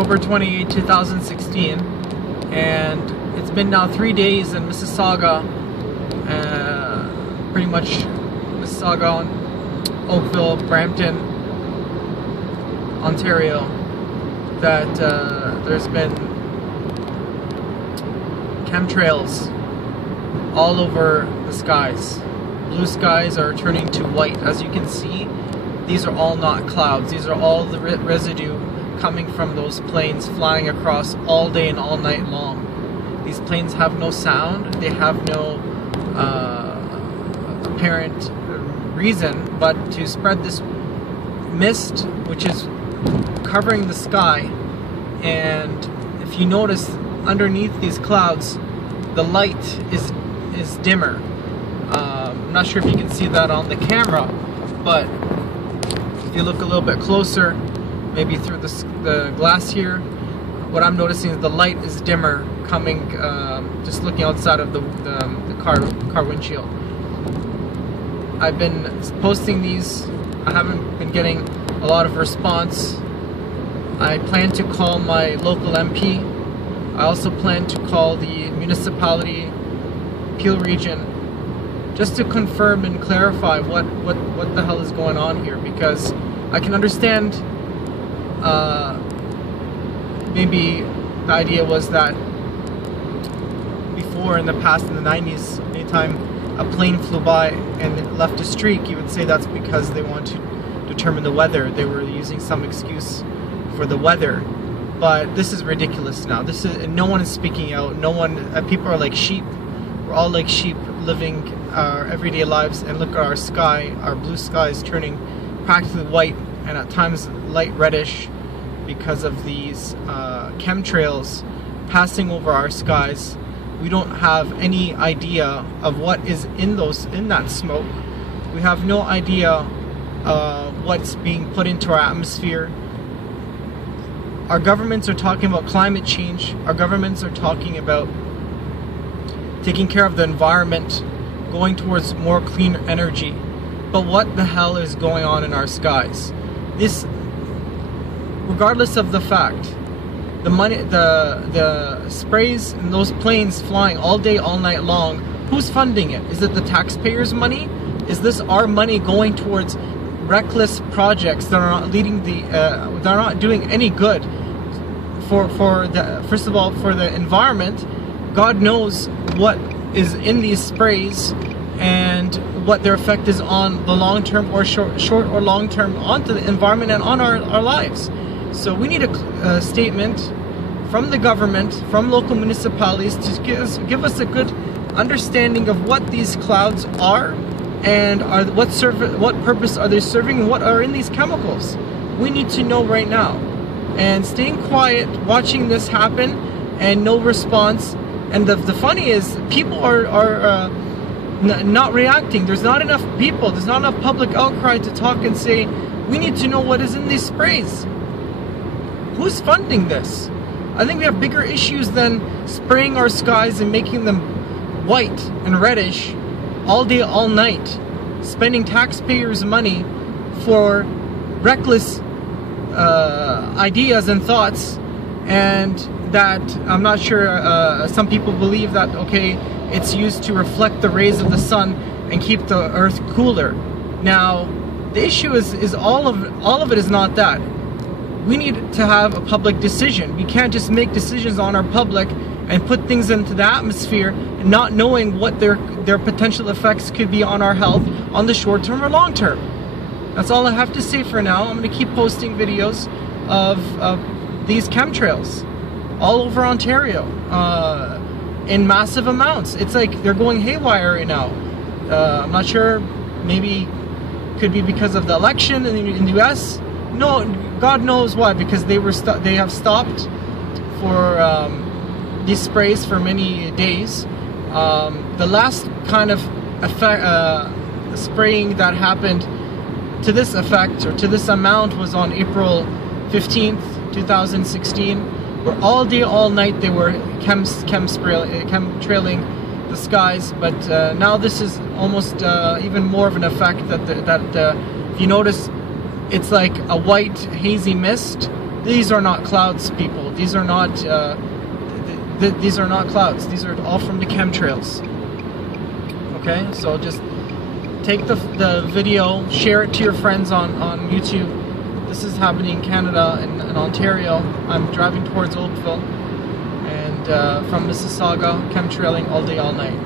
October 28, 2016, and it's been now 3 days in Mississauga, pretty much Mississauga, Oakville, Brampton, Ontario, that there's been chemtrails all over the skies. Blue skies are turning to white. As you can see, these are all not clouds. These are all the residue coming from those planes flying across all day and all night long. These planes have no sound. They have no apparent reason but to spread this mist, which is covering the sky. And if you notice, underneath these clouds, the light is dimmer. I'm not sure if you can see that on the camera, but if you look a little bit closer, maybe through the glass here, what I'm noticing is the light is dimmer coming, just looking outside of the car windshield. I've been posting these. I haven't been getting a lot of response. I plan to call my local MP. I also plan to call the municipality, Peel Region, just to confirm and clarify what the hell is going on here, because I can understand maybe the idea was that before, in the past, in the 90s, anytime a plane flew by and it left a streak, you would say that's because they want to determine the weather. They were using some excuse for the weather. But this is ridiculous now. This is, no one is speaking out. No one, people are like sheep. We're all like sheep living our everyday lives, and look at our sky. Our blue sky is turning practically white and at times light reddish because of these chemtrails passing over our skies. We don't have any idea of what is in that smoke. We have no idea what's being put into our atmosphere. Our governments are talking about climate change. Our governments are talking about taking care of the environment, going towards more clean energy. But what the hell is going on in our skies? This, regardless of the fact, the money, the sprays and those planes flying all day, all night long, who's funding it? Is it the taxpayers' money? Is this our money going towards reckless projects that are not leading that are not doing any good first of all, for the environment? God knows what is in these sprays and what their effect is on the long term or short or long term onto the environment and on our lives. So we need a statement from the government, from local municipalities, to give us a good understanding of what these clouds are and what purpose are they serving, and what are in these chemicals. We need to know right now. And staying quiet, watching this happen, and no response. And the funny is, people are not reacting. There's not enough people, there's not enough public outcry to talk and say, we need to know what is in these sprays. Who's funding this? I think we have bigger issues than spraying our skies and making them white and reddish all day, all night, spending taxpayers' money for reckless ideas and thoughts. And that, I'm not sure, some people believe that, okay, it's used to reflect the rays of the sun and keep the earth cooler. Now, the issue is all of it is not that. We need to have a public decision. We can't just make decisions on our public and put things into the atmosphere and not knowing what their potential effects could be on our health on the short term or long term. That's all I have to say for now. I'm going to keep posting videos of these chemtrails all over Ontario in massive amounts. It's like they're going haywire right now. I'm not sure, maybe could be because of the election in the US. No, God knows why, because they have stopped for these sprays for many days. The last kind of spraying that happened to this effect or to this amount was on April 15th, 2016, where all day, all night they were chemtrailing the skies. But now this is almost even more of an effect that if you notice, it's like a white hazy mist These are not clouds, people. These are not these are not clouds. These are all from the chemtrails. Okay, so just take the video, share it to your friends on YouTube. This is happening in Canada, in Ontario. I'm driving towards Oakville, and from Mississauga, chemtrailing all day, all night.